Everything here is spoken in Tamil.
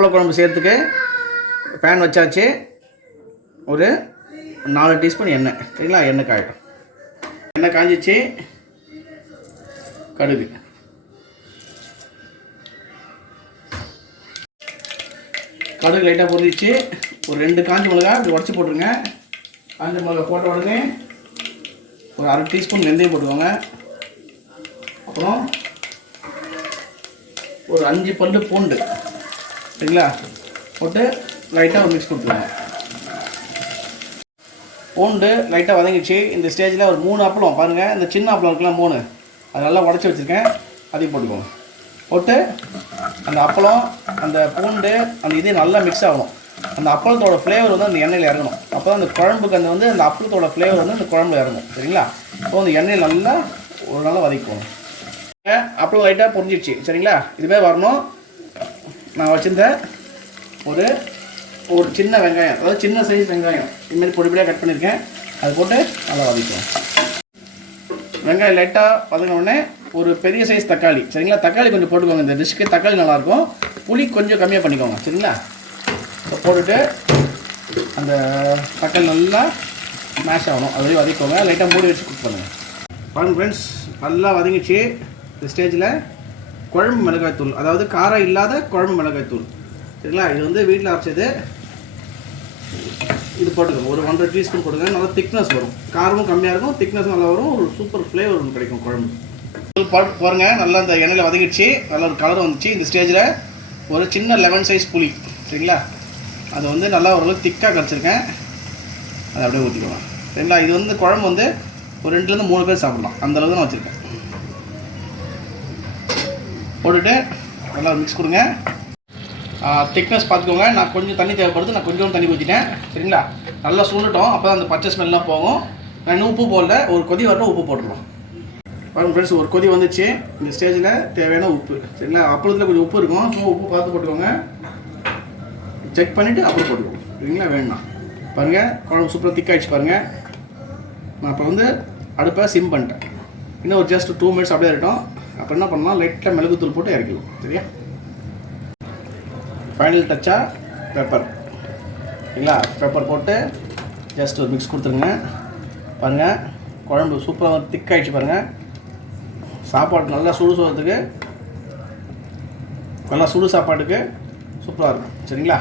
அப்பள குழம்பு செய்கிறதுக்கு பேன் வச்சாச்சு. ஒரு 4 டீஸ்பூன் எண்ணெய். சரிங்களா? எண்ணெய் காயட்டும். எண்ணெய் காஞ்சிச்சு. கடுகு, கடுகு லைட்டாக பொரிஞ்சிச்சு. ஒரு 2 காஞ்ச மிளகா இப்படி உடச்சி போட்டுருங்க. காஞ்ச மிளகா போட்ட உடனே ஒரு 1/2 டீஸ்பூன் வெந்தயம் போட்டுக்கோங்க. அப்புறம் ஒரு 5 பல்லு பூண்டு. சரிங்களா? போட்டு லைட்டாக ஒரு மிக்ஸ் கொடுத்துருவாங்க. பூண்டு லைட்டாக வதங்கிச்சு. இந்த ஸ்டேஜில் ஒரு 3 அப்பளம் பாருங்கள், இந்த சின்ன அப்பளம் இருக்குல்ல 3, அது நல்லா உடச்சி வச்சுருக்கேன், அதையும் போட்டுக்கோங்க. போட்டு அந்த அப்பளம், அந்த பூண்டு, அந்த இது நல்லா மிக்ஸ் ஆகணும். அந்த அப்பளத்தோட ஃப்ளேவர் வந்து அந்த எண்ணெயில் இறங்கணும். அப்போ தான் அந்த குழம்புக்கு அந்த அப்பளத்தோட ஃப்ளேவர் வந்து அந்த குழம்புல இறங்கும். சரிங்களா? இப்போ அந்த எண்ணெயில் நல்லா ஒரு நாளாக வதக்கிக்கோங்க. அப்பளம் லைட்டாக பொரிஞ்சிடுச்சு. சரிங்களா? இதுமாதிரி வரணும். நான் வச்சுருந்த ஒரு சின்ன வெங்காயம், அதாவது சின்ன சைஸ் வெங்காயம் இதுமாரி பொடிப்படியாக கட் பண்ணியிருக்கேன், அது போட்டு நல்லா வதக்குவோம். வெங்காயம் லைட்டாக வதங்கின உடனே ஒரு பெரிய சைஸ் தக்காளி. சரிங்களா? தக்காளி கொஞ்சம் போட்டுக்கோங்க. இந்த டிஷ்க்கு தக்காளி நல்லாயிருக்கும். புளி கொஞ்சம் கம்மியாக பண்ணிக்கோங்க. சரிங்களா? இப்போ போட்டுட்டு அந்த தக்காளி நல்லா மேஷ் ஆகணும். அது வரையும் வதக்கிக்கோங்க. லைட்டாக மூடி வச்சு குக் பண்ணுங்கள். பாருங்கள் ஃப்ரெண்ட்ஸ், நல்லா வதங்கிச்சு. இந்த ஸ்டேஜில் குழம்பு மிளகாய்த்தூள், அதாவது காரம் இல்லாத குழம்பு மிளகாய்த்தூள். சரிங்களா? இது வந்து வீட்டில் அரைச்சது. இது போட்டுக்கோங்க. ஒரு 1.5 டீஸ்பூன் போட்டுங்க. நல்லா திக்னஸ் வரும். காரமும் கம்மியாக இருக்கும், திக்னஸும் நல்லா வரும். ஒரு சூப்பர் ஃப்ளேவர் ஒன்று கிடைக்கும் குழம்பு. பாருங்க, நல்லா அந்த எண்ணெயில் வதங்கிடுச்சு. நல்ல ஒரு கலர் வந்துச்சு. இந்த ஸ்டேஜில் ஒரு சின்ன லெமன் சைஸ் புளி. சரிங்களா? அது வந்து நல்லா ஓரளவுக்கு திக்காக கரைச்சிருக்கேன். அதை அப்படியே ஊற்றிக்கலாம். சரிங்களா? இது வந்து குழம்பு வந்து ஒரு 2லேருந்து 3 பேர் சாப்பிட்லாம், அந்தளவுக்கு நான் வச்சுருக்கேன். போட்டுட்டு நல்லா மிக்ஸ் கொடுங்க. திக்னஸ் பார்த்துக்கோங்க. நான் கொஞ்சம் தண்ணி தேவைப்படுது, நான் கொஞ்சம் தண்ணி ஊற்றிட்டேன். சரிங்களா? நல்லா சுண்டட்டும். அப்போ தான் அந்த பச்சை ஸ்மெல்லாம் போகும். நான் இன்னும் உப்பு போடல. ஒரு கொதி வரணும், உப்பு போட்டுருவோம். பாருங்கள் ஃப்ரெண்ட்ஸ், ஒரு கொதி வந்துச்சு. இந்த ஸ்டேஜில் தேவையான உப்பு. சரிங்களா? அப்பளத்தில் கொஞ்சம் உப்பு இருக்கும். சும்மா உப்பு பார்த்து போட்டுக்கோங்க. செக் பண்ணிவிட்டு அப்புறம் போட்டுக்கோங்க. சரிங்களா? வேணும்னா பாருங்கள், குழம்பு சூப்பராக திக்காகிடுச்சு பாருங்கள். நான் இப்போ வந்து அடுப்பை சிம் பண்ணிட்டேன். இன்னும் ஒரு ஜஸ்ட் 2 மினிட்ஸ் அப்படியே இருக்கட்டும். அப்புறம் என்ன பண்ணலாம், லைட்டாக மிளகுத்தூள் போட்டு இறக்கிடுவோம். சரியா? ஃபைனல் டச்சாக பெப்பர். சரிங்களா? பெப்பர் போட்டு ஜஸ்ட் ஒரு மிக்ஸ் கொடுத்துருங்க. பாருங்கள், குழம்பு சூப்பராக திக்காகிடுச்சு பாருங்கள். சாப்பாடு நல்லா சுடு சோறதுக்கு, நல்லா சுடு சாப்பாட்டுக்கு சூப்பராக இருக்கும். சரிங்களா?